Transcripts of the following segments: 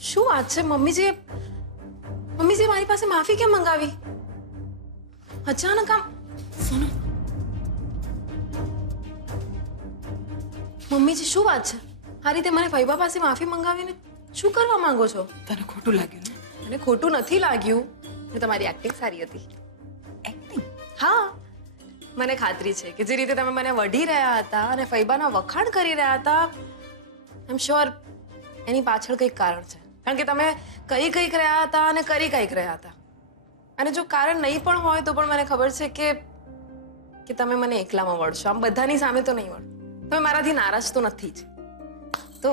શું વાત છે મમ્મીજી મારી પાસે માફી કેમ મંગાવી? અચાનક આમ સોનુ, મમ્મીજી શું વાત છે? આ રીતે મને ફૈબા પાસે માફી મંગાવીને શું કરવા માંગો છો? તને ખોટું લાગ્યું ને? મને ખોટું નથી લાગ્યું ને તમારી એક્ટિંગ સારી હતી. એક્ટિંગ? હા, મને ખાતરી છે કે જે રીતે તમે મને વઢી રહ્યા હતા અને ફૈબાના વખાણ કરી રહ્યા હતા, આઈ એમ શ્યોર એની પાછળ કંઈક કારણ છે. કારણ કે તમે કંઈક રહ્યા હતા અને કંઈક રહ્યા હતા. અને જો કારણ નહીં પણ હોય તો પણ મને ખબર છે કે તમે મને એકલામાં વળશો. આમ બધાની સામે તો નહીં વળો. તમે મારાથી નારાજ તો નથી જ. તો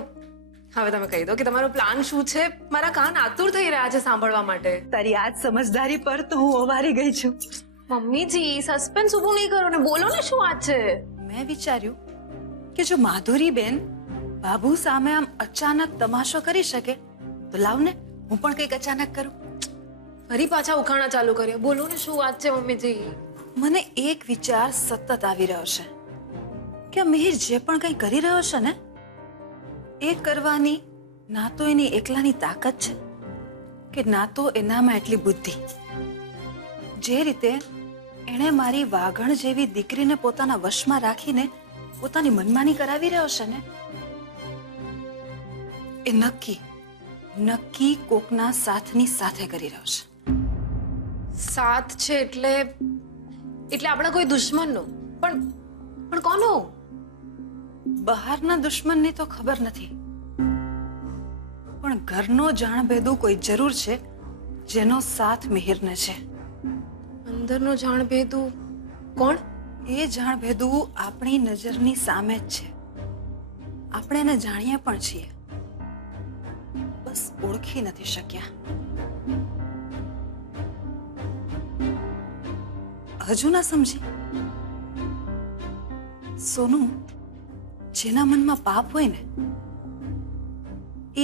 હવે તમે કહી દો કે તમારો પ્લાન શું છે? મારા કાન આતુર થઈ રહ્યા છે સાંભળવા માટે. તારી આજ સમજદારી પર તો હું ઓવારી ગઈ છું. મમ્મીજી સસ્પેન્સ ઊભું નહીં કરો ને, બોલો ને શું વાત છે? મેં વિચાર્યું કે જો માધુરી બેન બાબુ સામે આમ અચાનક તમાશો કરી શકે તો લાવ ને હું પણ કંઈક અચાનક કરું. ફરી પાછા ઉખાણા ચાલુ કર્યા. બોલો ને શું વાત છે મમ્મીજી? મને એક વિચાર સતત આવી રહ્યો છે કે મિહિર જે પણ કંઈ કરી રહ્યો છે ને એ કરવાની ના તો એની એકલાની તાકાત છે કે ના તો એનામાં એટલી બુદ્ધિ. જે રીતે એણે મારી વાઘણ જેવી દીકરીને પોતાના વશમાં રાખીને પોતાની મનમાની કરાવી રહ્યો છે ને એ નક્કી કોકના સાથની સાથે કરી રહ્યો છે. સાથ છે એટલે આપણા કોઈ દુશ્મનનો? પણ કોનો? બહારના દુશ્મનની તો ખબર નથી, પણ ઘરનો જાણભેદુ કોઈ જરૂર છે જેનો સાથ મિહિરને છે. અંદરનો જાણભેદુ કોણ? એ જાણભેદુ આપણી નજરની સામે જ છે. આપણે એને જાણીએ પણ છીએ, બસ ઓળખી નથી શક્યા. હજુ ના સમજી? સોનુ, જેના મનમાં પાપ હોય ને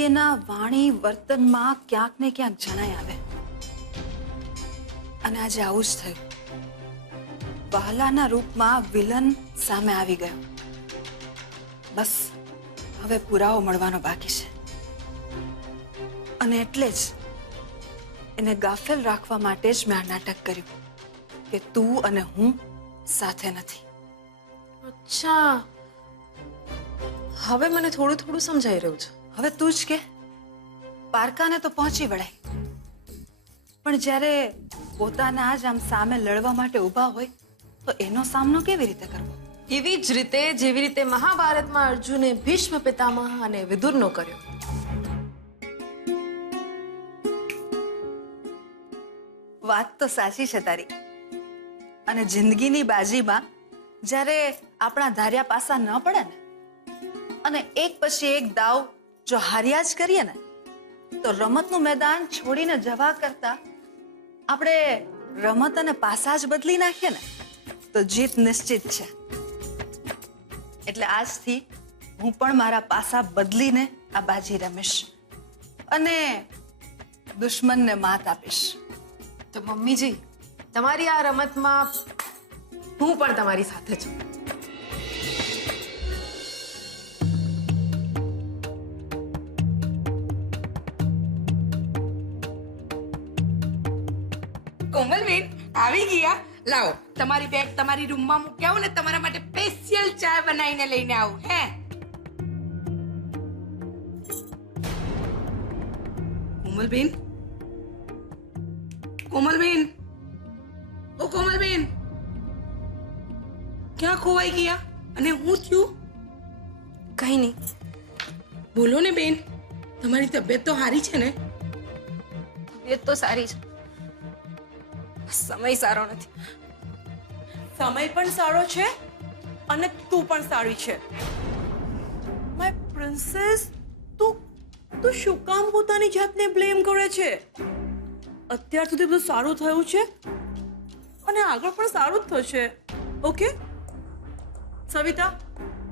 એના વાણી વર્તનમાં ક્યાંક ને ક્યાંક જણાય આવે. અને આજે આવું જ થયું. વહાલાના રૂપમાં વિલન સામે આવી ગયો. બસ હવે પુરાવો મળવાનો બાકી છે. અને એટલે જ એને ગાફેલ રાખવા માટે જ મેં આ નાટક કર્યું કે તું અને હું સાથે નથી. અચ્છા, હવે મને થોડું સમજાઈ રહ્યું છે. હવે તું જ કે પારકાને તો પહોંચી વળાય, પણ જ્યારે પોતાના જ આમ સામે લડવા માટે ઊભા હોય તો એનો સામનો કેવી રીતે કરવો? એવી જ રીતે જેવી રીતે મહાભારતમાં અર્જુને ભીષ્મ પિતામહ અને વિદુરનો કર્યો. વાત તો સાચી છે તારી. અને જિંદગીની બાજીમાં જ્યારે આપણા ધાર્યા પાસા ન પડે ને અને એક પછી એક દાવ જો હાર્યા જ કરીએ ને તો રમતનું મેદાન છોડીને જવા કરતા આપણે રમત અને પાસા જ બદલી નાખીએ ને તો જીત નિશ્ચિત છે. એટલે આજથી હું પણ મારા પાસા બદલીને આ બાજી રમીશ અને દુશ્મનને માત આપીશ. તો મમ્મીજી તમારી આ રમતમાં હું પણ તમારી સાથે છું. કોમલબેન આવી ગયા. લાવો તમારી બેગ તમારી રૂમમાં મૂકી આવું ને તમારા માટે સ્પેશિયલ ચા બનાવીને લઈને આવું. હે કોમલબેન, કોમલબેન, ઓ કોમલબેન, ક્યાં ખોવાઈ ગયા અને હું થયું? કઈ નહીં, બોલો ને બેન, તમારી તબિયત તો સારી છે ને? તબિયત તો સારી છે, સમય સારો નથી. સમય પણ સારો છે અને તું પણ સારી છે. માય પ્રિન્સેસ, તું શું કામ પોતાની જાતને બ્લેમ કરે છે? અત્યાર સુધી બધું સારું થયું છે અને આગળ પણ સારું જ થશે. ઓકે સવિતા,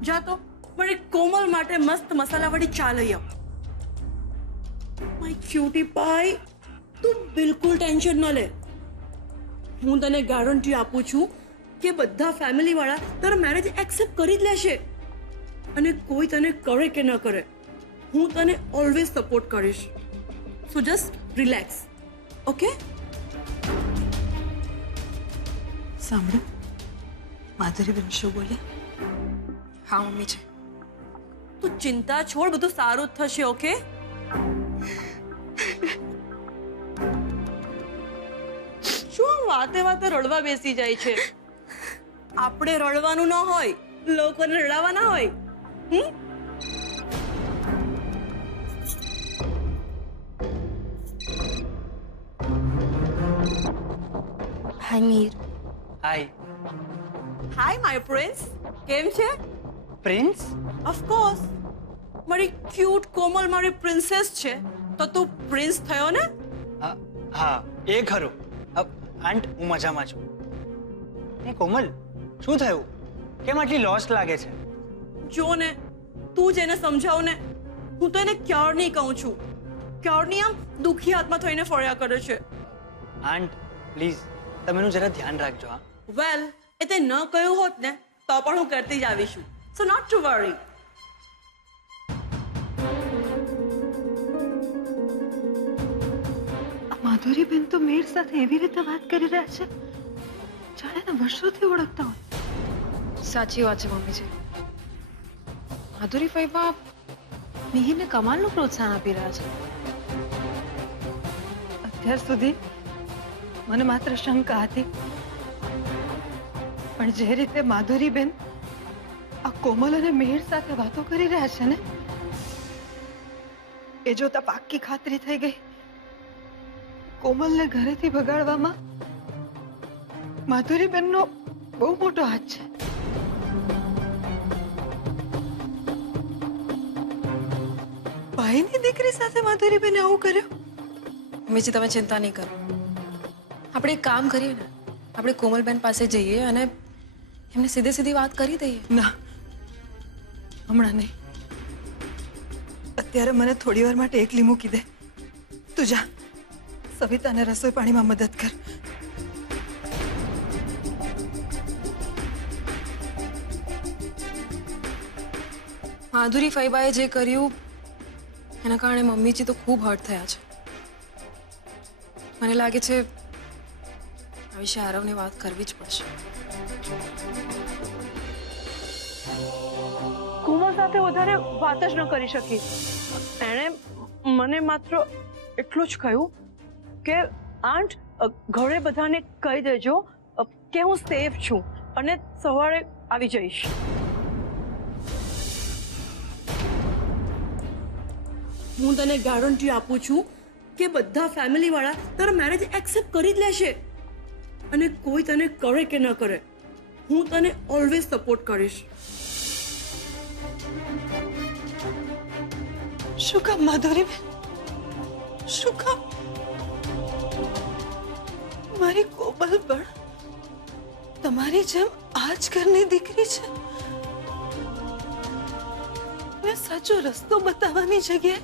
જા તો મને કોમલ માટે મસ્ત મસાલાવાળી ચા લઈ આવ. માય ક્યુટી પાઈ, તું બિલકુલ ટેન્શન ન લે. હું તને ગેરંટી આપું છું કે બધા ફેમિલી વાળા તારા મેરેજ એક્સેપ્ટ કરી જ લેશે અને કોઈ તને કરે કે ન કરે હું તને ઓલવેઝ સપોર્ટ કરીશ. સો જસ્ટ રિલેક્સ. ઓકે? સાંભળો, માધુરીબેન શું બોલ્યા? હા મમ્મી છે. તું ચિંતા છોડ, બધું સારું જ થશે. ઓકે? શું વાતે વાતે રડવા બેસી જાય છે? આપણે રડવાનું ન હોય, લોકોને રડાવવાના હોય. હાય મીર. હાય હાય માય પ્રિન્સ. કેમ છે? પ્રિન્સ. ઓફકોર્સ, મારી ક્યુટ કોમલ મારી પ્રિન્સેસ છે, તો તું પ્રિન્સ થયો ને? હા એ ખરું. આંટ હું મજામાં છું. એ કોમલ, શું થયું? કેમ આટલી લોસ્ટ લાગે છે? જો ને, તું જ એને સમજાવ ને. હું તો એને ક્યારની કહું છું, ક્યારની આમ દુખી હાથમાં થઈને ફર્યા કરે છે. આંટ પ્લીઝ તમે એનું જરા ધ્યાન રાખજો. હા વેલ, એ તે ન કહ્યું હોત ને તો પણ હું કરતી જ આવીશું. સો નોટ ટુ વરી. માધુરીબેન તો મેર સાથે એવી રીતે વાત કરી રહ્યા છે જાણે એને વર્ષોથી ઓળખતા હોય. સાચી વાત છે મમ્મીજી. માધુરી ફઈબા મિહિરને કમાલનું પ્રોત્સાહન આપી રહ્યા છે. અત્યાર સુધી મને માત્ર શંકા હતી, પણ જે રીતે માધુરીબેન આ કોમલ અને મેહર સાથે વાતો કરી રહ્યા છે ને, એ જોતા પાક્કી ખાતરી થઈ ગઈ. કોમલને ઘરેથી ભગાડવામાં માધુરીબેનનો બહુ મોટો હાથ છે. ભાઈની દીકરી સાથે માધુરીબેને આવું કર્યું? મમ્મીજી તમે ચિંતા નહીં કરો. આપણે એક કામ કરીએ ને, આપણે કોમલબેન પાસે જઈએ અને એમને સીધે સીધી વાત કરી દઈએ. ના, હમણાં નહીં. અત્યારે મને થોડી વાર માટે એકલી મૂકી દે. તું જા, સવિતાને રસોઈ પાણીમાં મદદ કર. માધુરી ફઈબાએ જે કર્યું એના કારણે મમ્મીજી તો ખૂબ હર્ટ થયા છે. મને લાગે છે આ વિશે આરવને વાત કરવી જ પડશે. કોમલ સાથે વધારે વાત જ ન કરી શકી. એણે મને માત્ર એટલું જ કહ્યું કે આંટ ઘરે બધાને કહી દેજો કે હું સેફ છું અને સવારે આવી જઈશ. હું તને ગેરંટી આપું છું કે બધા ફેમિલી વાળા તારા મેરેજ એક્સેપ્ટ કરી જ લેશે. અને કોઈ તને કરે કે ન કરે, હું તને ઓલવેઝ સપોર્ટ કરીશ. શું કામ માધુરીબેન? શું કામ? મારી કોમલ પણ તમારી જેમ આ જ ઘરની દીકરી છે. મેં સાચો રસ્તો બતાવવાની જગ્યાએ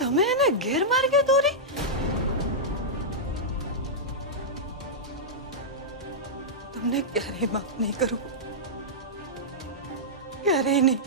તમે એને ગેરમાર્ગે દોરી. તમને ક્યારેય માફ નહીં કરું, ક્યારેય નહીં.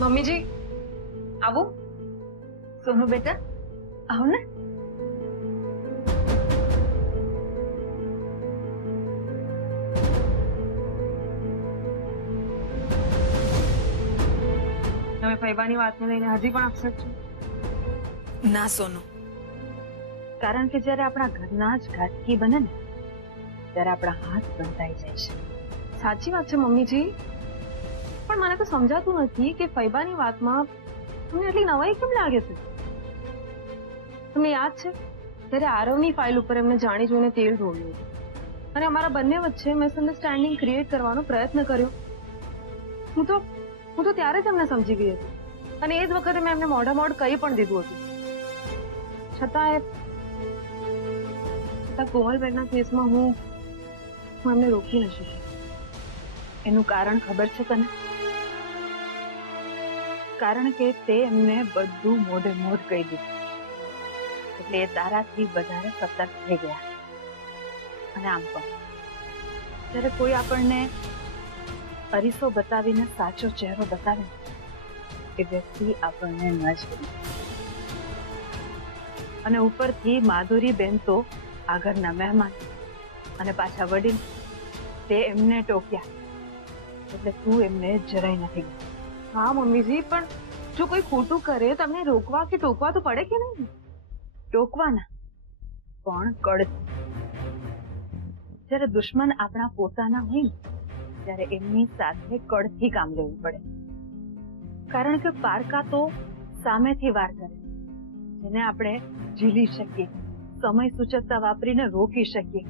મમ્મીજી આવું? સોનુ બેટા, આવો ને. તમે ફઈબાની વાતને લઈને હજી પણ અપસેટ છો? ના સોનુ, કારણ કે જ્યારે આપણા ઘરના જ ઘાતકી બને ને ત્યારે આપણા હાથ બંધાઈ જાય છે. સાચી વાત છે મમ્મીજી, પણ મને તો સમજાતું નથી કે ફઈબાની વાતમાં તમને આટલી નવાઈ કેમ લાગે છે? તમને યાદ છે ત્યારે આરવની ફાઇલ ઉપર એમને જાણી જોઈને તેલ ઢોળ્યું હતું અને અમારા બંને વચ્ચે મિસઅન્ડરસ્ટેન્ડિંગ ક્રિએટ કરવાનો પ્રયત્ન કર્યો. હું તો ત્યારે જ એમને સમજી ગઈ હતી અને એ જ વખતે મેં એમને મોઢામોઢ કહી પણ દીધું હતું. છતાં કોમલબેનના કેસમાં હું એમને રોકી ન શકી. એનું કારણ ખબર છે તને? કારણ કે તે એમને બધું મોઢે મોઢ કહી દીધું, એટલે એ તારાથી વધારે સતર્ક થઈ ગયા. અને આમ પણ જ્યારે કોઈ આપણને અરીસો બતાવીને સાચો ચહેરો બતાવે એ વ્યક્તિ આપણને ન જ ગમે. અને ઉપરથી માધુરીબેન તો આગળના મહેમાન અને પાછા વડીલ, તે એમને ટોક્યા એટલે તું એમને જરાય નથી ગમી. હા મમ્મીજી, પણ જો કોઈ ખોટું કરે તો તમને રોકવા કે ટોકવા તો પડે કે નહીં? ટોકવાના પણ કડ. જ્યારે દુશ્મન આપણા પોતાના હોય ને ત્યારે એમની સાથે કડથી કામ લેવું પડે. કારણ કે પારકા તો સામેથી વાર કરે, જેને આપણે ઝીલી શકીએ, સમય સૂચકતા વાપરીને રોકી શકીએ.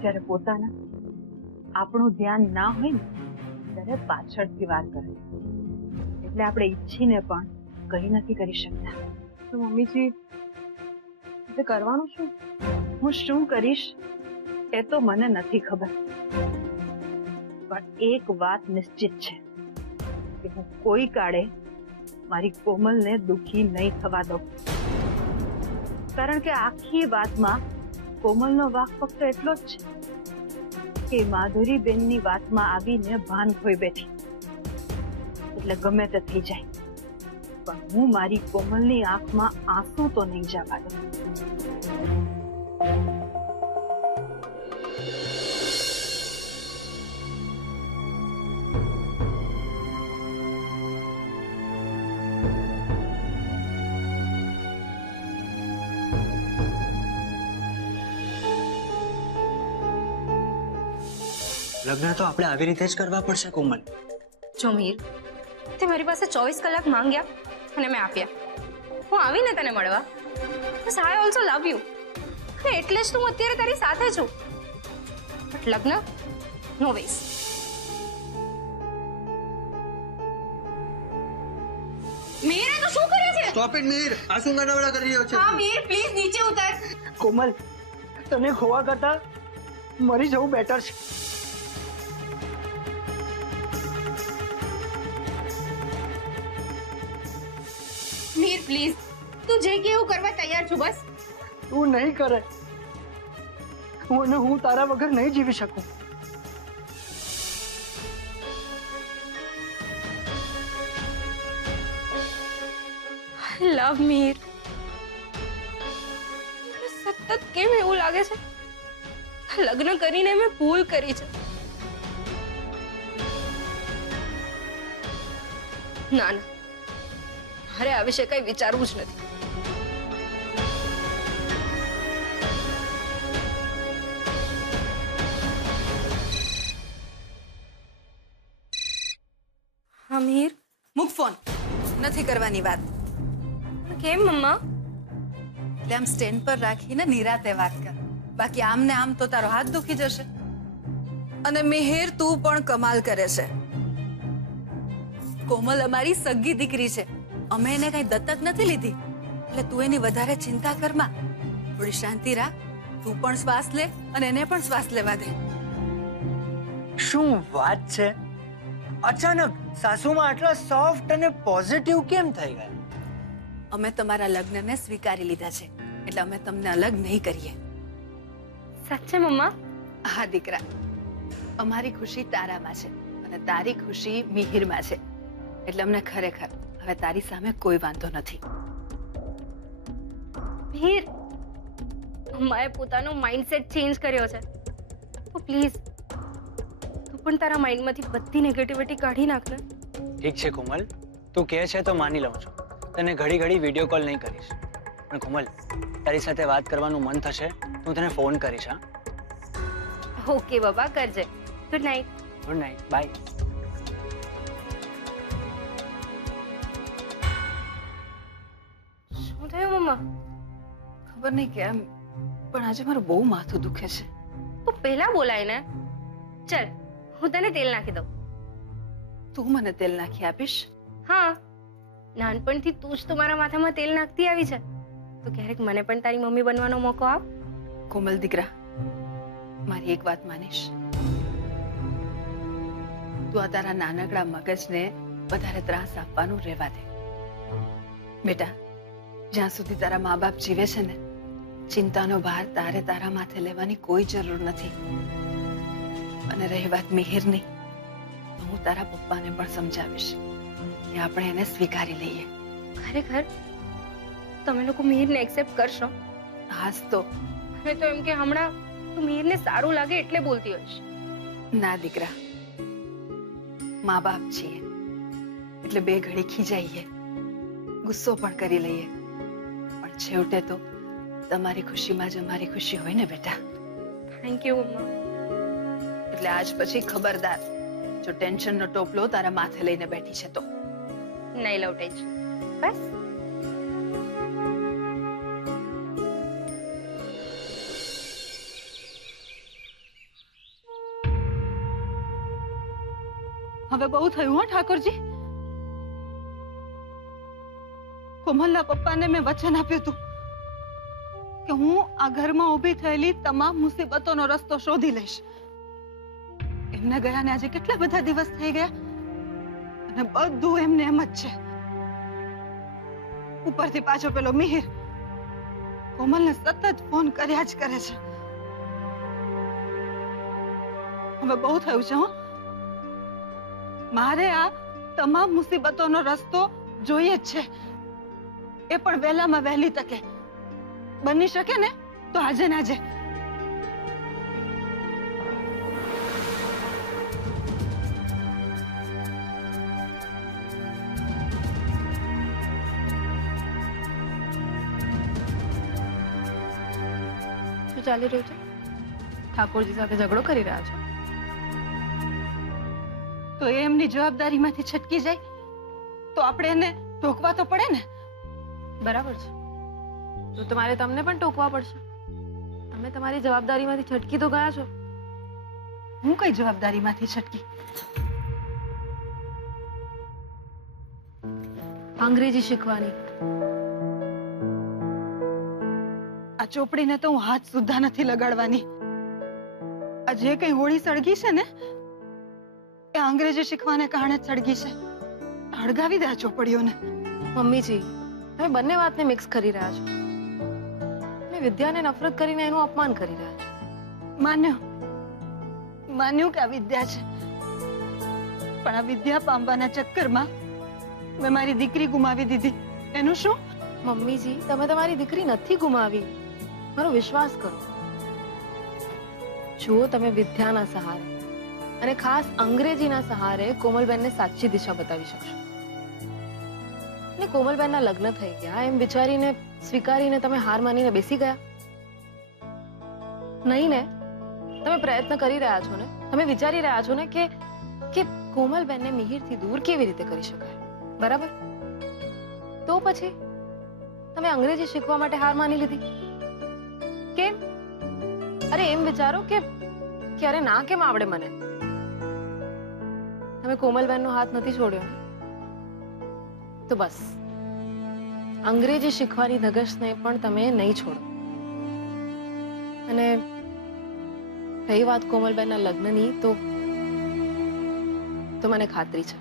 જ્યારે પોતાના આપણું ધ્યાન ના હોય ને ત્યારે પાછળથી વાર કરે, એટલે આપણે ઈચ્છીને પણ કંઈ નથી કરી શકતા. તો મમ્મીજી તે કરવાનું શું? હું શું કરીશ એ તો મને નથી ખબર, પણ એક વાત નિશ્ચિત છે કે હું કોઈ કાળે મારી કોમલને દુખી નહીં થવા દઉં. કારણ કે આખી વાતમાં કોમલનો વાંક ફક્ત એટલો જ છે કે માધુરીબેનની વાતમાં આવીને ભાન ખોઈ બેઠી. એટલે ગમે તે થઈ જાય, પણ હું મારી કોમલની આંખમાં આંસુ તો નહીં જવા દઉં. લગ્ન તો આપણે આવી રીતે જ કરવા પડશે કોમલ. જો મીર, તે મારી પાસે 24 કલાક માંગ્યા અને મેં આપ્યા. હું આવીને તને મળવા. બસ આઈ ઓલ્સો લવ યુ, અને એટલે જ તો હું અત્યારે તારી સાથે છું. બટ લગ્ન નો વેસ. મીર, તું શું કરે છે? સ્ટોપ ઇટ મીર, આ શું ગડાબડા કરી રહ્યો છે? હા મીર, પ્લીઝ નીચે ઉતાર. કોમલ, તને ખોવા કરતા મરી જવું બેટર છે. મીર પ્લીઝ, તું જે કે એવું કરવા તૈયાર છું. બસ તું નહીં કરે, હું તારા વગર નહીં જીવી શકું. આઈ લવ મીર. સતત કેમ એવું લાગે છે લગ્ન કરીને મેં ભૂલ કરી છે? ના ના, મારે આ વિશે કઈ વિચારવું જ નથી. હા મીર. મૂક ફોન, નથી કરવાની વાત. કેમ મમ્મા? એટલે આમ સ્ટેન્ડ પર રાખીને નિરાતે વાત કર, બાકી આમ ને આમ તો તારો હાથ દુખી જશે. અને મિહિર, તું પણ કમાલ કરે છે. કોમલ અમારી સગી દીકરી છે, અમે એને કઈ દત્તક નથી લીધી, એટલે તું એની વધારે ચિંતા કરમાં. થોડી શાંતિ રાખ, તું પણ શ્વાસ લે અને એને પણ શ્વાસ લેવા દે. શું વાત છે? અચાનક સાસુમાં આટલા સોફ્ટ અને પોઝિટિવ કેમ થઈ ગયા? અમે તમારા લગ્નને સ્વીકારી લીધા છે, એટલે અમે તમને અલગ નહીં કરીએ. સાચે મમ્મા? હા દીકરા, અમારી ખુશી તારામાં છે અને તારી ખુશી મિહિરમાં છે, એટલે અમને ખરેખર હવે તારી સામે કોઈ વાંધો નથી. મીર, મમ્માએ પોતાનો માઇન્ડસેટ ચેન્જ કર્યો છે, તો પ્લીઝ તું પણ તારા માઇન્ડમાંથી બધી નેગેટિવિટી કાઢી નાખ ને. ઠીક છે કોમલ, તું કહે છે તો માની લઉં છું. તને ઘડી ઘડી વિડીયો કોલ નહીં કરીશ, પણ કોમલ, તારી સાથે વાત કરવાનું મન થશે હું તને ફોન કરીશ. હા, ઓકે બાબા, કરજે. Good night. Good night, bye. શું થયું મમ્મા? ખબર નહીં કેમ, પણ આજે મારું બહુ માથું દુખે છે. તું પહેલા બોલાય ને. ચલ, હું તને તેલ નાખી દઉં. તું મને તેલ નાખી આપીશ? હા, નાનપણથી તું જ તો મારા માથામાં તેલ નાખતી આવી છે, તો ક્યારેક મને પણ તારી મમ્મી બનવાનો મોકો આપ. કોમલ દીકરા, મારી એક વાત માનીશ? તું આ તારા નાનકડા મગજને વધારે ત્રાસ આપવાનું રહેવા દે. બેટા, જ્યાં સુધી તારા મા બાપ જીવે છે ને, ચિંતાનો ભાર તારે તારા માથે લેવાની કોઈ જરૂર નથી. અને રહી વાત મિહિરની, તો હું તારા પપ્પાને પણ સમજાવીશ કે આપણે એને સ્વીકારી લઈએ. ખરેખર તમે લોકો મિહિરને એક્સેપ્ટ કરશો? હાસ તો. હવે તો એમ કે હમણાં તું મિહિરને સારું લાગે એટલે બોલતી હોઈશ. ના દીકરા, મા બાપ છીએ એટલે બે ઘડી ખીજાઈએ, ગુસ્સો પણ કરી લઈએ, પણ છેવટે તો તમારી ખુશીમાં જ અમારી ખુશી હોય ને બેટા. થેન્ક યુ મમ્મા. એટલે આજ પછી ખબરદાર, જો ટેન્શનનો ટોપલો તારા માથે લઈને બેઠી છે તો. નહીં લઉં ટેન્શન. બસ હવે બહુ થયું હો ઠાકોરજી. કોમલના પપ્પાને મેં વચન આપ્યું હતું કે હું આ ઘરમાં ઊભી થયેલી તમામ મુસીબતોનો રસ્તો શોધી લઈશ. એમને ગયા ને આજે કેટલા બધા દિવસ થઈ ગયા અને બધું એમને એમ જ છે. ઉપરથી પાછો પેલો મિહિર કોમલને સતત ફોન કર્યા જ કરે છે. હવે બહુ થયું છે હો. મારે આ તમામ મુસીબતોનો રસ્તો જોઈએ જ છે, એ પણ વહેલામાં વહેલી તકે. બની શકે ને તો આજે ને આજે. શું ચાલી રહ્યું છે? ઠાકોરજી સાથે ઝઘડો કરી રહ્યા છો? તો એ એમની જવાબદારીમાંથી છટકી જાય તો આપણે એને ટોકવા તો પડે ને. બરાબર છે, તો તમારે તમને પણ ટોકવા પડશે. તમે તમારી જવાબદારીમાંથી છટકી તો ગયા છો. હું કઈ જવાબદારીમાંથી છટકી? અંગ્રેજી શીખવાની. આ ચોપડીને તો હું હાથ સુદ્ધા નથી લગાડવાની. આ જે કઈ હોળી સળગી છે ને, એ અંગ્રેજી શીખવાને કારણે જ સળગી છે. સળગાવી દે આ ચોપડીઓને. મમ્મીજી, તમે બંને વાતને મિક્સ કરી રહ્યા છો. તમે વિદ્યાને નફરત કરીને એનું અપમાન કરી રહ્યા છો. માન્યું કે આ વિદ્યા છે, પણ આ વિદ્યા પામવાના ચક્કરમાં મેં મારી દીકરી ગુમાવી દીધી. એનું શું? મમ્મીજી, તમે તમારી દીકરી નથી ગુમાવી, મારો વિશ્વાસ કરો. જુઓ, તમે વિદ્યાના સહારે અને ખાસ અંગ્રેજીના સહારે કોમલબેનને સાચી દિશા બતાવી શકશો. અને કોમલબેનના લગ્ન થઈ ગયા એમ વિચારીને સ્વીકારીને તમે હાર માનીને બેસી ગયા? નહીં ને? તમે પ્રયત્ન કરી રહ્યા છો ને, તમે વિચારી રહ્યા છો ને કે કોમલબેનને મિહિરથી દૂર કેવી રીતે કરી શકાય, બરાબર? તો પછી તમે અંગ્રેજી શીખવા માટે હાર માની લીધી. કેમ? અરે એમ વિચારો કે અરે ના, કેમ આવડે મને? તમે કોમલબેનનો હાથ નથી છોડ્યો ને? તો બસ અંગ્રેજી શીખવાની ધગશને પણ તમે નહીં છોડો. અને રહી વાત કોમલબેનના લગ્નની, તો મને ખાતરી છે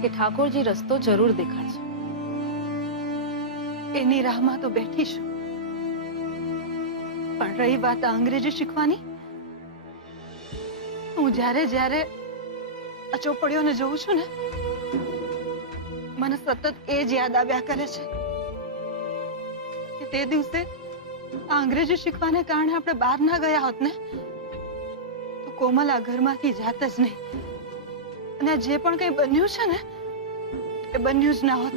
કે ઠાકોરજી રસ્તો જરૂર દેખાડશે. એની રાહમાં તો બેઠી છું, પણ રહી વાત આ અંગ્રેજી શીખવાની, હું જ્યારે આ ચોપડીઓને જોઉં છું ને, મને સતત એ જ યાદ આવ્યા કરે છે કે તે દિવસે આ અંગ્રેજી શીખવાને કારણે આપણે બહાર ના ગયા હોત ને, તો કોમલ આ ઘરમાંથી જાત જ નહીં. અને જે પણ કંઈ બન્યું છે ને, એ બન્યું જ ના હોત.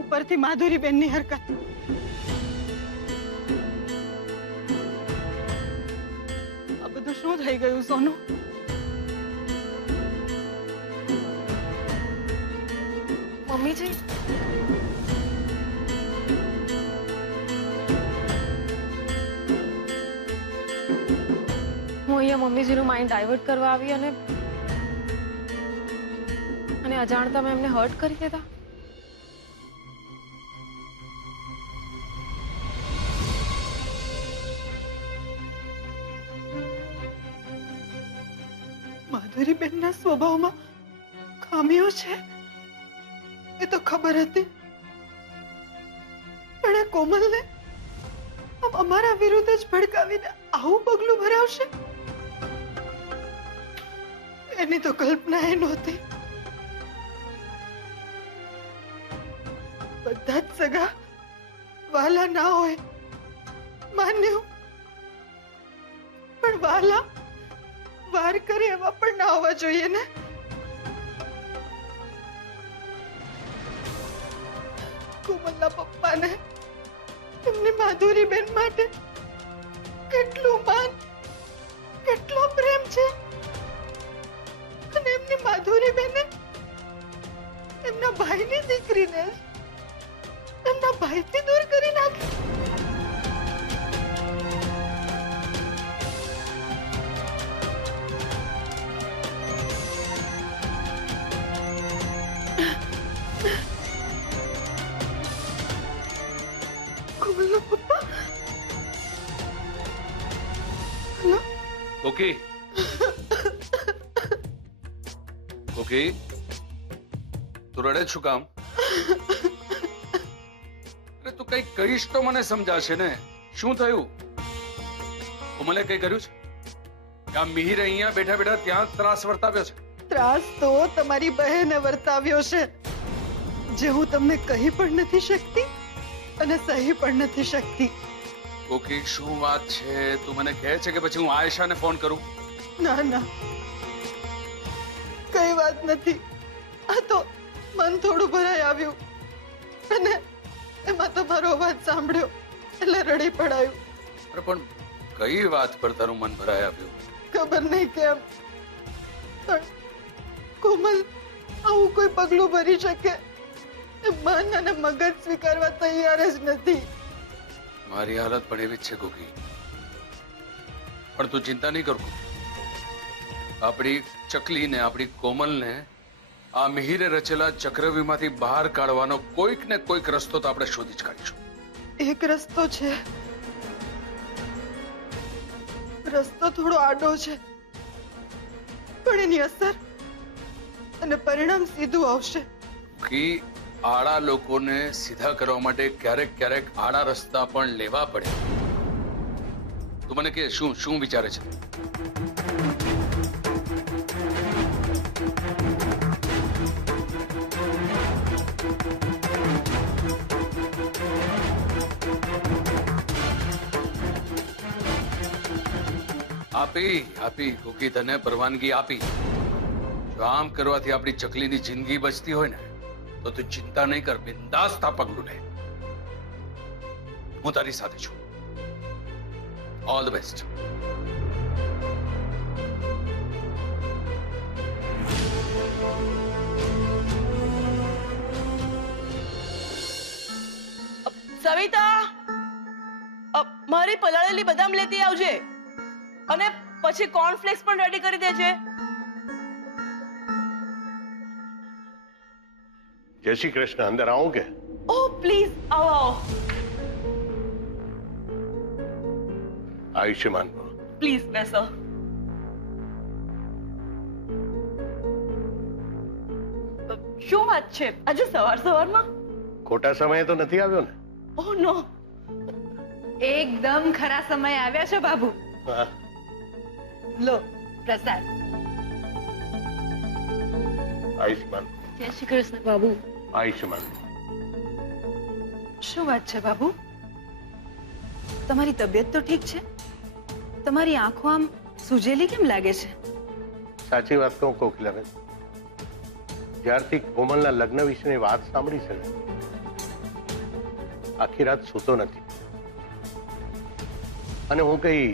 ઉપરથી માધુરીબેનની હરકત. આ બધું શું થઈ ગયું સોનું? મમ્મીજી, હું અહીંયા મમ્મીજીનું માઇન્ડ ડાયવર્ટ કરવા આવી અને અજાણતા મેં એમને હર્ટ કરી દીધા. માધુરીબેનના સ્વભાવમાં ખામીઓ છે એ તો ખબર હતી, પણ એ કોમલને અમારા વિરુદ્ધ જ ભડકાવીને આવું પગલું ભરાવશે એની તો કલ્પના એ નહોતી. બધા જ સગા વાલા ના હોય, માન્યું, પણ વાલા વાર કરે એવા પણ ના હોવા જોઈએ ને. કોમલના પપ્પાને એમની માધુરીબેન માટે કેટલું માન, કેટલો પ્રેમ છે, અને એમની માધુરીબેને એમના ભાઈની દીકરીને એમના ભાઈથી દૂર કરી નાખી. કોમલના પપ્પા. હેલો ઓકે ઓકે, તું રડે શું કામ? અરે તું કઈ કહીશ તો મને સમજાશે ને. શું થયું? કોમલે કઈ કર્યું છે? આ મિહિર અહીંયા બેઠા બેઠા ત્યાં ત્રાસ વર્તાવ્યો છે? ત્રાસ તો તમારી બહેને વર્તાવ્યો છે, જે હું તમને કહી પણ નથી શકતી અને સહી પણ નથી શકતી. ઓકે, શું વાત છે? તું મને કહે છે કે પછી હું આયશાને ફોન કરું? ના ના, કઈ વાત નથી. આ તો મન થોડું ભરાઈ આવ્યું અને એમાં તો મારો અવાજ સાંભળ્યો એટલે રડી પડાયું. અરે પણ કઈ વાત પર તારું મન ભરાઈ આવ્યું? ખબર નહીં કેમ, પણ કોમલ આવું કોઈ પગલું ભરી શકે એ મન અને મગજ સ્વીકારવા તૈયાર જ નથી. મારી હાલત પણ એવી જ છે ગોગી, પણ તું ચિંતા નહીં કર. આપણી ચકલીને, આપણી કોમલને આ મિહિરે રચેલા ચક્રવ્યૂહમાંથી બહાર કાઢવાનો કોઈક ને કોઈક રસ્તો તો આપણે શોધી જ કાઢીશું. એક રસ્તો છે, રસ્તો થોડો આડો છે, પણ એની અસર અને પરિણામ સીધું આવશે. કે આડા લોકોને સીધા કરવા માટે ક્યારેક ક્યારેક આડા રસ્તા પણ લેવા પડે. તું મને કે શું શું વિચારે છે? આપી કોકી તને પરવાનગી આપી. જો આમ કરવાથી આપણી ચકલીની જિંદગી બચતી હોય ને તો તું ચિંતા નહીં કર, બિંદાસ્ત આ પગલું લે. હું તારી સાથે છું. All the best. સવિતા, મારી પલાળેલી બદામ લેતી આવજે અને પછી કોર્નફ્લેક્સ પણ રેડી કરી દેજે. જય શ્રી કૃષ્ણ. અંદર આવું કે? ઓહ પ્લીઝ આવો આવો. આયુષ્યમાન પ્લીઝ બેસો. શું વાત છે આજે સવાર સવારમાં? ખોટા સમયે તો નથી આવ્યો ને? ઓહ નો, એકદમ ખરા સમય આવ્યા છો બાબુ. હા. લો પ્રસાદ. આયુષ્યમાન. જય શ્રી કૃષ્ણ બાબુ. આયુષ્યમાન. શું વાત છે બાબુ? તમારી તબિયત તો ઠીક છે? તમારી આંખો આમ સૂજેલી કેમ લાગે છે? સાચી વાત કહું કોકિલાબેન, જ્યારથી કોમલના લગ્ન વિશેની વાત સાંભળી છે ને, આખી રાત સૂતો નથી. અને હું કઈ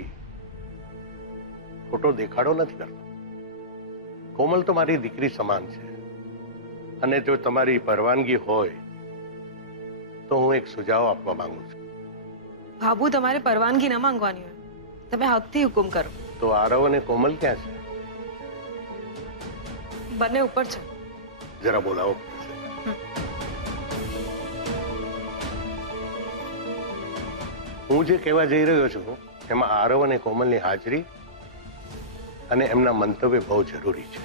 ખોટો દેખાડો નથી કરતો. કોમલ તો મારી દીકરી સમાન છે, અને જો તમારી પરવાનગી હોય તો હું એક સુઝાવ આપવા માંગુ છું. બાબુ, તમારે પરવાનગી ન માંગવાની હોય, તમે હકથી હુકુમ કરો. તો આરવ અને કોમલ ક્યાં છે? બંને ઉપર છે. જરા બોલાવો. હું જે કહેવા જઈ રહ્યો છું એમાં આરવ અને કોમલની હાજરી અને એમના મંતવ્ય બહુ જરૂરી છે.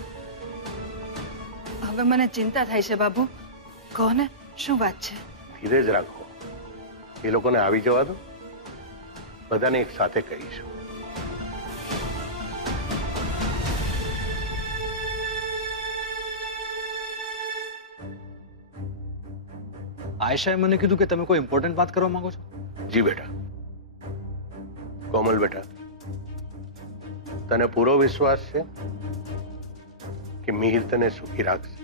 હવે મને ચિંતા થાય છે બાબુ. કહો ને, શું વાત છે? ધીરજ રાખો. એ લોકોને આવી જવા દો. બધાને એક સાથે કહીશું. આયશાએ મને કીધું કે તમે કોઈ ઇમ્પોર્ટન્ટ વાત કરવા માંગો છો. જી બેટા. કોમલ બેટા, તને પૂરો વિશ્વાસ છે કે મિહિર તને સુખી રાખશે?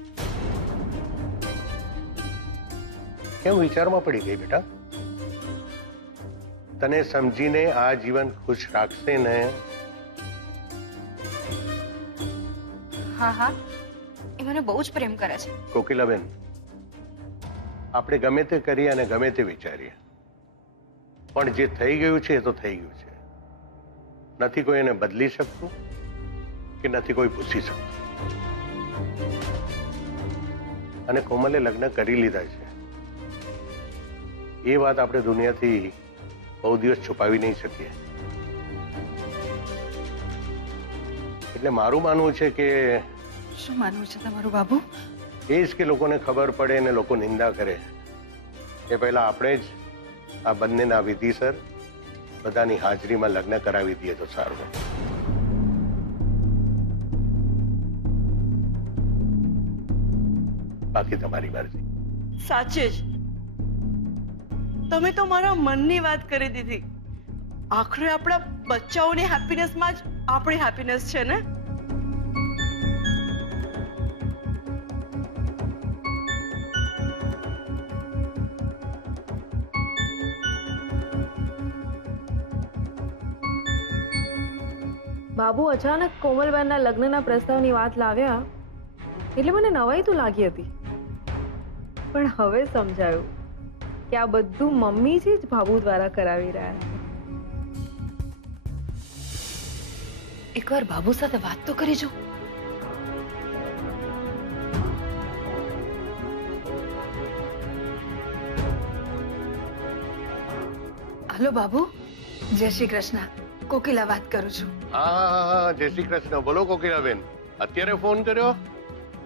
કેમ વિચારમાં પડી ગઈ બેટા? તને સમજીને આ જીવન ખુશ રાખશે ને? હા હા, એ મને બહુ જ પ્રેમ કરે છે. કોકિલાબેન, આપણે ગમે તે કરીએ અને ગમે તે વિચારીએ, પણ જે થઈ ગયું છે એ તો થઈ ગયું છે. નથી કોઈ એને બદલી શકતું કે નથી કોઈ ભૂસી શકતું. અને કોમલે લગ્ન કરી લીધા છે એ વાત આપણે દુનિયાથી બહુ દિવસ છુપાવી નહીં શકીએ. એટલે મારું માનવું છે કે શું માનવું છે તમારું બાબુ? એ જ કે લોકોને ખબર પડે ને લોકો નિંદા કરે એ પહેલા આપણે જ આ બંનેના વિધિસર બધાની હાજરીમાં લગ્ન કરાવી દઈએ તો સારું. બાકી તમારી મરજી. સાચે જ તમે તો મારા મનની વાત કરી દીધી. આખરે આપણા બચ્ચાઓની હેપીનેસમાં જ આપણી હેપીનેસ છે ને. બાબુ અચાનક કોમલબેનના લગ્નના પ્રસ્તાવની વાત લાવ્યા એટલે મને નવાઈ તો લાગી હતી, પણ હવે સમજાયું કે આ બધું મમ્મીજી જ બાબુ દ્વારા કરાવી રહ્યા છે. એકવાર બાબુ સાથે વાત તો કરી જો. હલો બાબુ, જય શ્રી કૃષ્ણ. કોકિલા વાત કરું છું. હા, જય શ્રી કૃષ્ણ. બોલો કોકિલાબેન, અત્યારે ફોન કર્યો?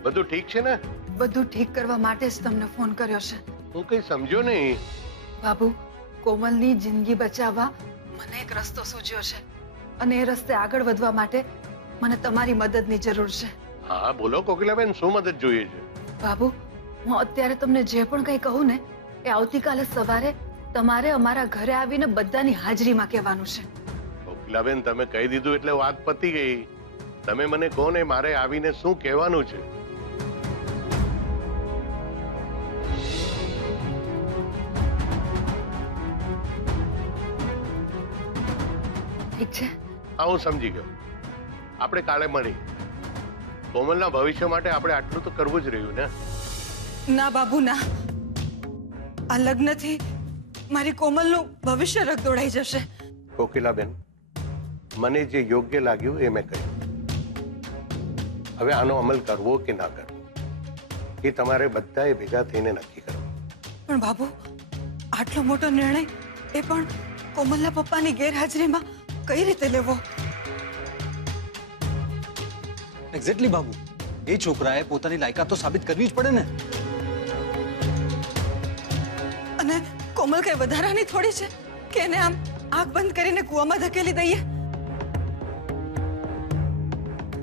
બધું ઠીક છે ને? બધું ઠીક કરવા માટે જ તમને ફોન કર્યો છે. હું કઈ સમજો નહીં. બાબુ, કોમલની જિંદગી બચાવવા મને એક રસ્તો સૂઝ્યો છે અને એ રસ્તે આગળ વધવા માટે મને તમારી મદદની જરૂર છે. હા બોલો કોકિલાબેન, શું મદદ જોઈએ છે? બાબુ, હું અત્યારે તમને જે પણ કંઈ કહું ને એ આવતીકાલે સવારે તમારે અમારા ઘરે આવીને બધાની હાજરીમાં કહેવાનું છે. કોકિલાબેન, તમે કહી દીધું એટલે વાત પતી ગઈ. તમે મને કહો ને, મારે આવીને શું કહેવાનું છે? ઠીક છે? હા, હું સમજી ગયો. આપણે કાલે મળી. કોમલના ભવિષ્ય માટે આપણે આટલું તો કરવું જ રહ્યું ને. ના બાબુ ના, આ લગ્નથી મારી કોમલનું ભવિષ્ય રગદોડાઈ જશે. કોકિલાબેન, મને જે યોગ્ય લાગ્યું એ મેં કહ્યું. હવે આનો અમલ કરવો કે ના કરવો એ તમારે બધાએ ભેગા થઈને નક્કી કરવું. પણ બાબુ, આટલો મોટો નિર્ણય એ પણ કોમલના પપ્પાની ગેરહાજરીમાં કઈ રીતે લેવો? એક્ઝેક્ટલી બાબુ, એ છોકરાએ પોતાની લાયકાત તો સાબિત કરવી જ પડે ને. અને કોમલ કઈ વધારાની થોડી છે કે એને આમ આંખ બંધ કરીને કૂવામાં ધકેલી દઈએ?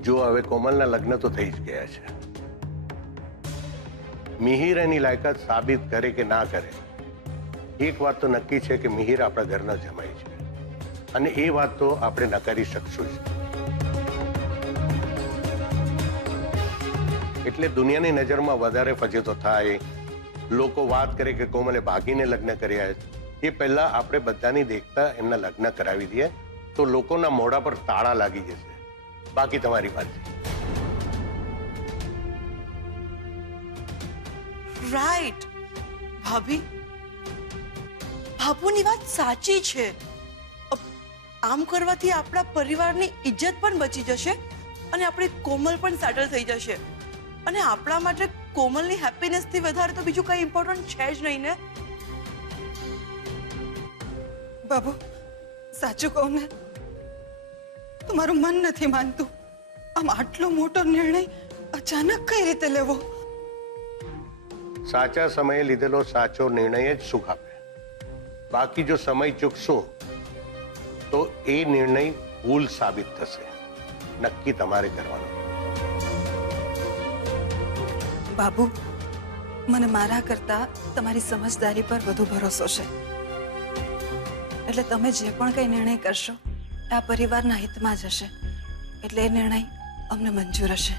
જો હવે કોમલના લગ્ન તો થઈ જ ગયા છે. મિહિર એની લાયકાત સાબિત કરે કે ના કરે, એક વાત તો નક્કી છે કે મિહિર આપણા ઘરના જમાઈ છે અને એ વાત તો આપણે નકારી શકશું જ. એટલે દુનિયાની નજરમાં વધારે ફજેતો થાય, લોકો વાત કરે કે કોમલે ભાગીને લગ્ન કર્યા એ પહેલા આપણે બધાની દેખતા એમના લગ્ન કરાવી દઈએ તો લોકોના મોઢા પર તાળા લાગી જશે. બાકી તમારી વાત છે. રાઈટ ભાભી, બાપુની વાત સાચી છે. આમ કરવાથી આપણા પરિવારની ઇજ્જત પણ બચી જશે અને આપણી કોમલ પણ સેટલ થઈ જશે. અને આપણા માટે કોમલની હેપીનેસ થી વધારે તો બીજું કઈ ઇમ્પોર્ટન્ટ છે જ નહીં ને. બાબુ, સાચું કહું ને, તમારું મન નથી માનતું. આમ આટલો મોટો નિર્ણય અચાનક કઈ રીતે લેવો? સાચા સમયે લીધેલો સાચો નિર્ણય જ સુખ આપે. બાકી જો સમય ચૂકશું તો એ નિર્ણય ભૂલ સાબિત થશે. નક્કી તમારે કરવાનું. બાબુ, મને મારા કરતા તમારી સમજદારી પર વધુ ભરોસો છે. એટલે તમે જે પણ કઈ નિર્ણય કરશો આ પરિવારના હિતમાં જ હશે. એટલે એ નિર્ણય અમને મંજૂર હશે.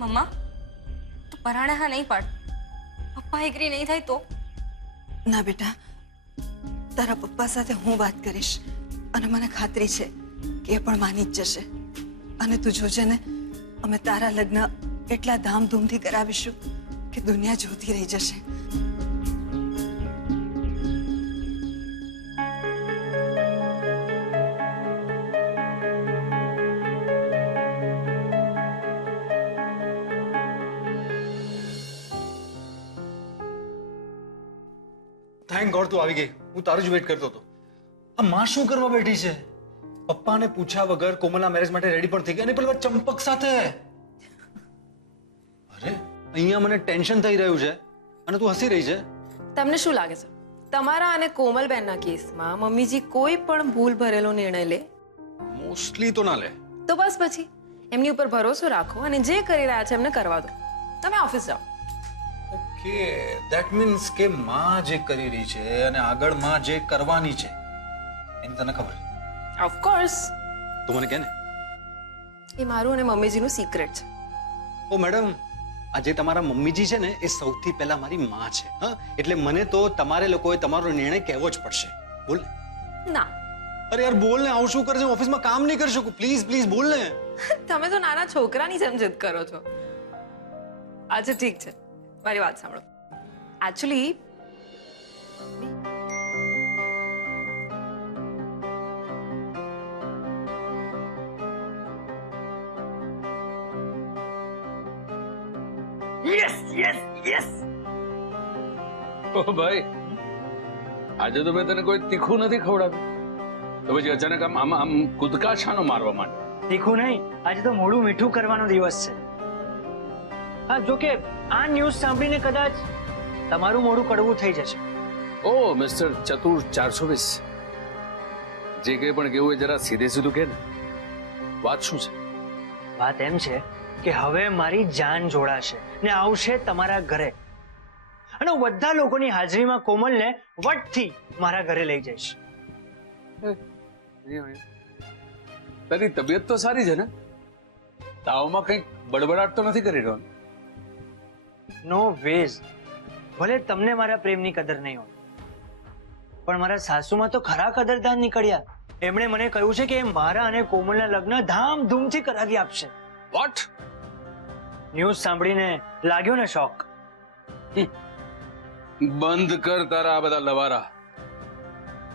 મમ્મા તું પરાણે હા નહીં પાડ. પપ્પા એગ્રી નહીં થાય તો? ના બેટા, તારા પપ્પા સાથે હું વાત કરીશ અને મને ખાતરી છે કે એ પણ માની જ જશે. અને તું જોજે ને, અમે તારા લગ્ન એટલા ધામધૂમથી કરાવીશું કે દુનિયા જોતી રહી જશે. થેન્ક ગોડ તું આવી ગઈ. હું તારું જ વેટ કરતો હતો. આ માં શું કરવા બેઠી છે? પપ્પાને પૂછ્યા વગર કોમલના મેરેજ માટે રેડી પણ થઈ ગઈ અને પેલા ચંપક સાથે. અરે અહીંયા મને ટેન્શન થઈ રહ્યું છે અને તું હસી રહી છે. તમને શું લાગે છે તમારા અને કોમલબેનના કેસમાં મમ્મીજી કોઈ પણ ભૂલ ભરેલો નિર્ણય લે? મોસ્ટલી તો ના લે. તો બસ પછી એમની ઉપર ભરોસો રાખો અને જે કરી રહ્યા છે એમને કરવા દો. તમે ઓફિસ જાઓ. ઓકે, ધેટ મીન્સ કે માં જે કરી રહી છે અને આગળ માં જે કરવાની છે એની તને ખબર છે? ઓફકોર્સ. તું મને કહે ને. એ મારું અને મમ્મીજીનું સિક્રેટ છે. ઓ મેડમ, આજે તમારા મમ્મીજી છે ને એ સૌથી પહેલા મારી માં છે. હા, એટલે મને તો તમારે લોકોએ તમારો નિર્ણય કહેવો જ પડશે. બોલ ને. ના. અરે યાર બોલ ને. આવું શું કરે છે? ઓફિસમાં કામ નહીં કરી શકું? પ્લીઝ પ્લીઝ બોલ ને. તમે તો નાના છોકરાની જેમ જીદ કરો છો. આજે ઠીક છે, મારી વાત સાંભળો. એકચ્યુઅલી ઓ ભાઈ, આજે તો મેં તને કોઈ તીખું નથી ખવડાવ્યું, તો પછી અચાનક આમ કૂદકા શાનો મારવા માંડે? તીખું નહીં, આજે તો મોડું મીઠું કરવાનો દિવસ છે. હા, જોકે આ ન્યૂઝ સાંભળીને કદાચ તમારું મોડું કડવું થઈ જશે. ઓ મિસ્ટર ચતુર 420, જે કંઈ પણ કેવું એ જરા સીધે સીધું કે ને. વાત શું છે? વાત એમ છે કે હવે મારી જાન જોડાશે ને આવશે તમારા ઘરે, અને હું બધા લોકોની હાજરીમાં કોમલને વટથી મારા ઘરે લઈ જઈશ. તારી તબિયત તો સારી છે ને? તાવમાં કંઈક બડબડાટ તો નથી કરી રહ્યો? નો વેઝ. ભલે તમને મારા પ્રેમની કદર નહીં હોય, પણ મારા સાસુમાં તો ખરા કદરદાન નીકળ્યા. એમણે મને કહ્યું છે કે મારા અને કોમલના લગ્ન ધામધૂમથી કરાવી આપશે. વોટ? ન્યૂઝ સાંભળીને લાગ્યો ને શોક? બંધ કર તારા આ બધા લવારા.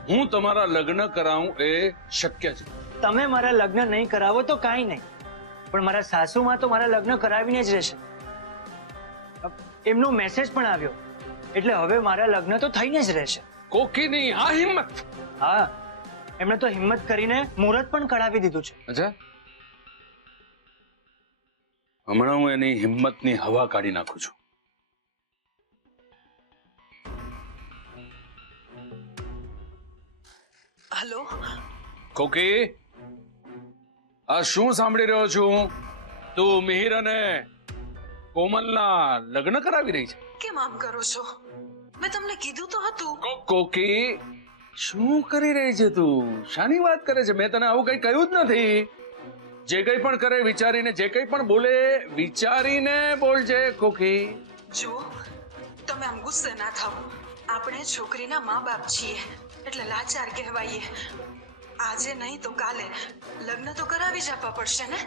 હું તમારા લગ્ન કરાવું એ શક્ય છે. તમે મારા લગ્ન નહીં કરાવો તો કાંઈ નહીં, પણ મારા સાસુમાં તો મારા લગ્ન કરાવીને જ રહેશે. એમનો મેસેજ પણ આવ્યો, એટલે હવે મારા લગ્ન તો થઈને જ રહેશે. કોકીની આ હિંમત! હા, એમણે તો હિંમત કરીને મુહૂર્ત પણ કઢાવી દીધું છે. અચ્છા, હમણાં હું એની હિંમતની હવા કાઢી નાખું છું. હલો કોકી, આ શું સાંભળી રહ્યો છું? તું મિહિર અને કોમલના લગ્ન કરાવી રહી છે? કેમ આમ કરો છો? મેં તમને કીધું તો હતું. કોકી, શું કરી રહી છે તું? શાની વાત કરે છે? મેં તને આવું કઈ કહ્યું જ નથી. જે કઈ પણ કરે વિચારીને, જે કઈ પણ બોલે વિચારીને બોલજે કોકી. જો તમે આમ ગુસ્સે ના થાઓ. આપણે છોકરીના મા બાપ છીએ એટલે લાચાર કહેવાઈએ. આજે નહીં તો કાલે લગ્ન તો કરાવી જ આપવા પડશે ને.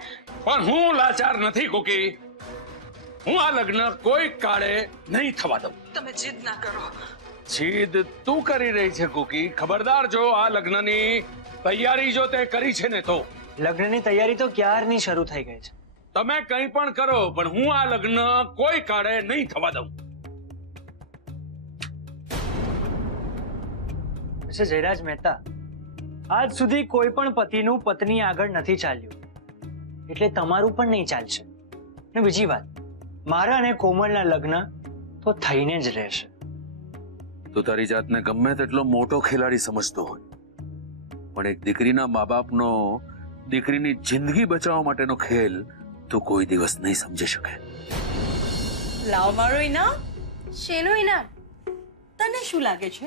પણ હું લાચાર નથી કોકી. હું આ લગ્ન કોઈ કાળે નહીં થવા દઉં. તમે જીદ ના કરો. જીદ તું કરી રહી છે કોકી. ખબરદાર જો આ લગ્નની તૈયારી જો તે કરી છે ને તો. લગ્નની તૈયારી તો ક્યારની શરૂ થઈ ગઈ છે. તમે કંઈ પણ કરો, પણ હું આ લગ્ન કોઈ કાળે નહીં થવા દઉં. મિસ્ટર જયરાજ મહેતા, આજ સુધી કોઈ પણ પતિનું પત્ની આગળ નથી ચાલ્યું. એટલે તમારું પણ નહીં ચાલશે. અને બીજી વાત, મારા અને કોમલના લગ્ન તો થઈને જ રહેશે. તું તારી જાતને ગમે તેટલો મોટો ખેલાડી સમજતો હોય, પણ એક દીકરીના મા બાપનો દીકરીની જિંદગી બચાવવા માટેનો ખેલ તું કોઈ દિવસ નહીં સમજી શકે. લાવ મારો ઇનામ. શેનું ઇનામ? તને શું લાગે છે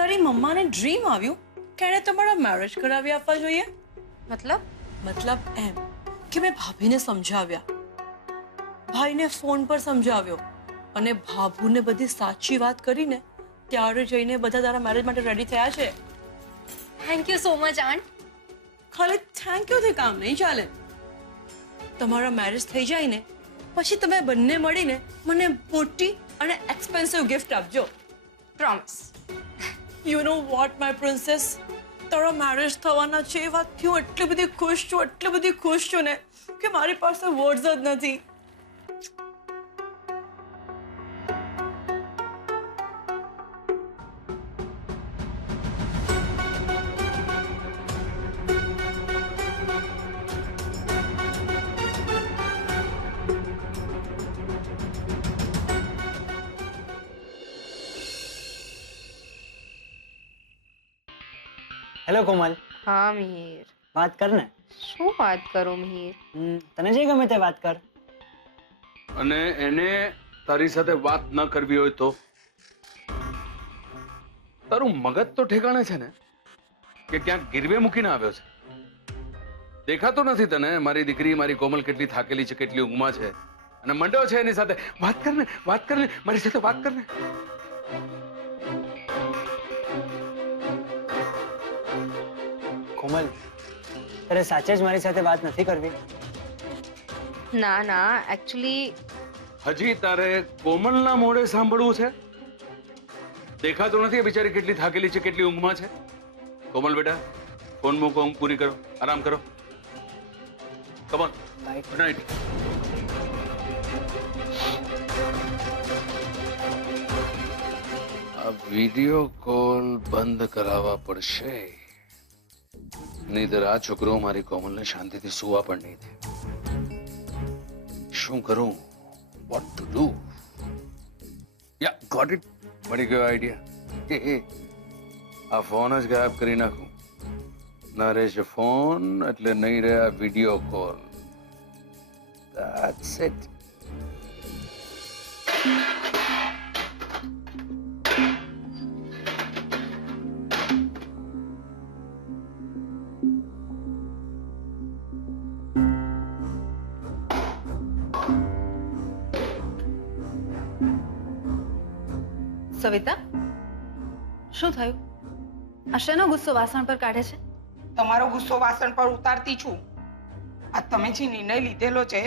તારી મમ્માને ડ્રીમ આવ્યું કે એણે તમારા મેરેજ કરાવી આપવા જોઈએ? મતલબ એમ કે મેં ભાભીને સમજાવ્યા, ભાઈને ફોન પર સમજાવ્યો અને ભાભુને બધી સાચી વાત કરીને ત્યારે જઈને બધા તારા મેરેજ માટે રેડી થયા છે. Thank you so much aunt. ખાલી થેન્ક યુ થી કામ નહીં ચાલે. તમારા મેરેજ થઈ જાય ને પછી તમે બંને મળીને મને મોટી અને એક્સપેન્સિવ ગિફ્ટ આપજો. Promise. You know what my princess, તારા મેરેજ થવાના છે એ વાતથી હું એટલી બધી ખુશ છું ને કે મારી પાસે વર્ડ્સ જ નથી. હેલો કોમલ, હા મિહિર. વાત કર ને. શું વાત કરું મિહિર? તને જે ગમે તે વાત કર. અને એને તારી સાથે વાત ન કરવી હોય તો તારું મગજ તો ઠેકાણે છે ને કે ક્યાંક ગીરવે મૂકીને આવ્યો છે? દેખાતો નથી તને મારી દીકરી મારી કોમલ કેટલી થાકેલી છે, કેટલી ઊંઘમાં છે, અને મંડ્યો છે એની સાથે વાત કર ને મારી સાથે વાત કર ને. કોમલ, તારે સાચે જ મારી સાથે વાત નથી કરવી? ના એકચ્યુઅલી હજી તારે કોમલના મોઢે સાંભળવું છે? દેખાતો નથી બિચારી કેટલી થાકેલી છે, કેટલી ઊંઘમાં છે? કોમલ બેટા, ફોન મૂકો, ઊંઘ પૂરી કરો, આરામ કરો. Come on, good night. આ વિડિયો કોલ બંધ કરાવવા પડશે, નહીતર આ છોકરો મારી કોમલને શાંતિથી સુવા પણ નહીં દે. શું કરું? What to do? Yeah got it. મળી ગયો આઈડિયા. આ ફોન જ ગાયબ કરી નાખું. ના રહેશે ફોન એટલે નહીં રહે આ video call. That's it. Savita, શું થયું? આ શેનો ગુસ્સો વાસણ પર કાઢે છે? તમારો ગુસ્સો વાસણ પર ઉતારતી છું. આ તમે જે નિર્ણય લીધેલો છે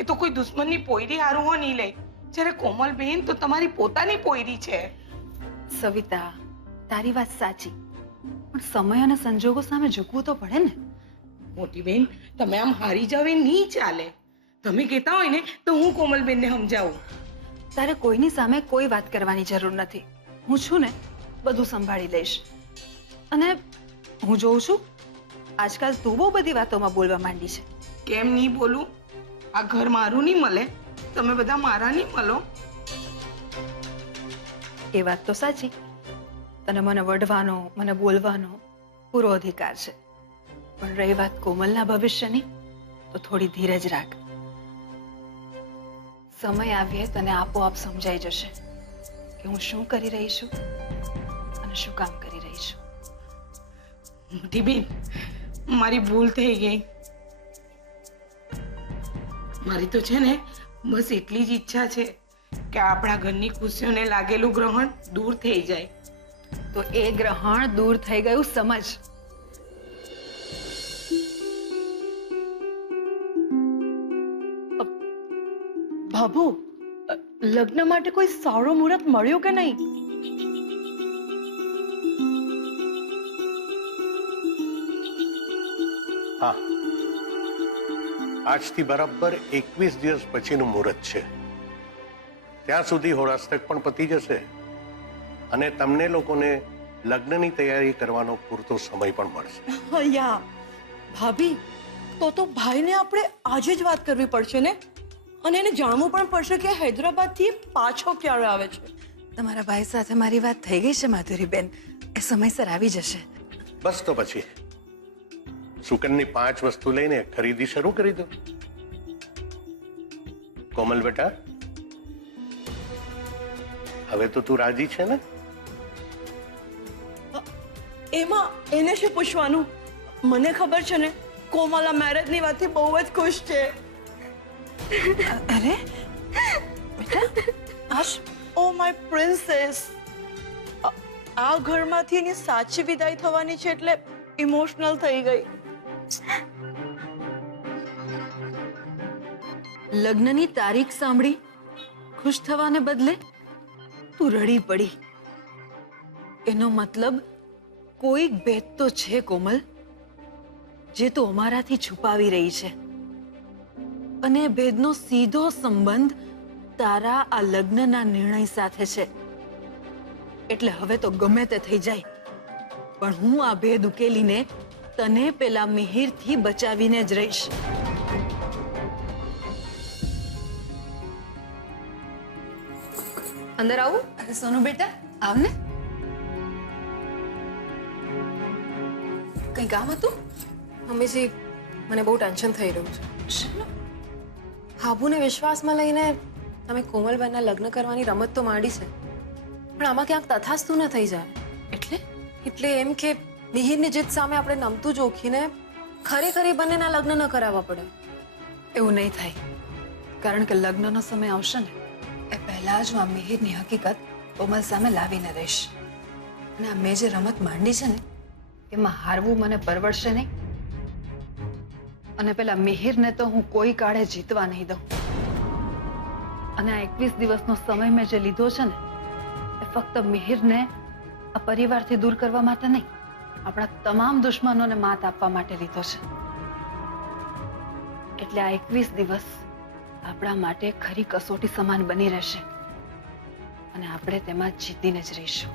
એ તો કોઈ દુશ્મનની પોયરી હારું હો નહીં લે, જ્યારે કોમલ બેન તો તમારી પોતાની પોયરી છે. સવિતા, તારી વાત સાચી, પણ સમય અને સંજોગો સામે ઝૂકવું તો પડે ને. મોટી બેન, તમે આમ હારી જાવ એ નહીં ચાલે. તમે કહેતા હોય ને તો હું કોમલબેનને સમજાવું. તારે કોઈની સામે કોઈ વાત કરવાની જરૂર નથી. હું છું ને, બધું સંભાળી લઈશ. અને હું જોઉં છું આજકાલ તું બહુ બધી વાતોમાં બોલવા માંડી છે. કેમ નહીં બોલું? આ ઘર મારું નહીં મળે, તમે બધા મારા નહીં મળો. એ વાત તો સાચી, તને મને વઢવાનો, મને બોલવાનો પૂરો અધિકાર છે. પણ રહી વાત કોમલના ભવિષ્યની, તો થોડી ધીરજ રાખ. સમય આવ્યે તને આપોઆપ સમજાઈ જશે કે હું શું કરી રહી છું અને શું કામ કરી રહી છું. મોટી બેન, મારી ભૂલ થઈ ગઈ. મારી તો છે ને બસ એટલી જ ઈચ્છા છે કે આપણા ઘરની ખુશીઓને લાગેલું ગ્રહણ દૂર થઈ જાય. તો એ ગ્રહણ દૂર થઈ ગયું સમજ. ભાભુ, લગ્ન માટે કોઈ સારો મુહૂર્ત મળ્યો કે નહીં? હા, આજથી બરાબર 21 દિવસ પછીનું મુહૂર્ત છે. ત્યાં સુધી હોળાષ્ટક પણ પતી જશે અને તમને લોકોને લગ્નની તૈયારી કરવાનો પૂરતો સમય પણ મળશે. યા ભાભી, તો ભાઈને આપણે આજે જ વાત કરવી પડશે ને, અને એને જાણવું પણ પડશે કે હૈદરાબાદથી પાછો ક્યારે આવે છે. તમારા ભાઈ સાથે મારી વાત થઈ ગઈ છે માધુરીબેન, એ સમયસર આવી જશે. બસ તો પછી સુકનની 5 વસ્તુ લઈને ખરીદી શરૂ કરી દો. કોમલ બેટા, હવે તો તું રાજી છે ને? એમાં એને શું પૂછવાનું? મને ખબર છે ને, કોમલા મેરેજની વાતથી બહુ જ ખુશ છે. અરે બેટા, આશ ઓ માય પ્રિન્સેસ, આ ઘરમાંથી એની સાચી વિદાય થવાની છે એટલે ઇમોશનલ થઈ ગઈ. લગ્નની તારીખ સાંભળી ખુશ થવાને બદલે તું રડી પડી. એનો મતલબ કોઈક ભેદ તો છે કોમલ, જે તું અમારાથી છુપાવી રહી છે. અને ભેદનો સીધો સંબંધ તારા આ લગ્નના નિર્ણય સાથે છે. એટલે હવે તો ગમે તે થઈ જાય, પણ હું આ ભેદ ઉકેલીને તને પેલા મિહિરથી બચાવીને જ રહીશ. અંદર આવું? અરે સોનુ બેટા, આવ ને. કઈ કામ હતું? મમ્મીજી, મને બહુ ટેન્શન થઈ રહ્યું છે. શેનું? હાબુને વિશ્વાસમાં લઈને તમે કોમલબેનના લગ્ન કરવાની રમત તો માંડી છે, પણ આમાં ક્યાંક તથાસ્તુ ન થઈ જાય. એટલે એમ કે મિહિરની જીત સામે આપણે નમતું જોખીને ખરેખર એ બંનેના લગ્ન ન કરાવવા પડે. એવું નહીં થાય, કારણ કે લગ્નનો સમય આવશે ને એ પહેલા જ હું આ મિહિરની હકીકત કોમલ સામે લાવીને રહીશ. અને આ મેં જે રમત માંડી છે ને એમાં હારવું મને પરવડશે નહીં. અને પેલા મિહિરને તો હું કોઈ કાળે જીતવા નહીં દઉં. અને આ 21 દિવસનો સમય મેં જે લીધો છે ને એ ફક્ત મિહિરને આ પરિવારથી દૂર કરવા માટે નહીં, આપણા તમામ દુશ્મનોને માત આપવા માટે લીધો છે. એટલે આ 21 દિવસ આપણા માટે ખરી કસોટી સમાન બની રહેશે અને આપણે તેમાં જીતીને જ રહીશું.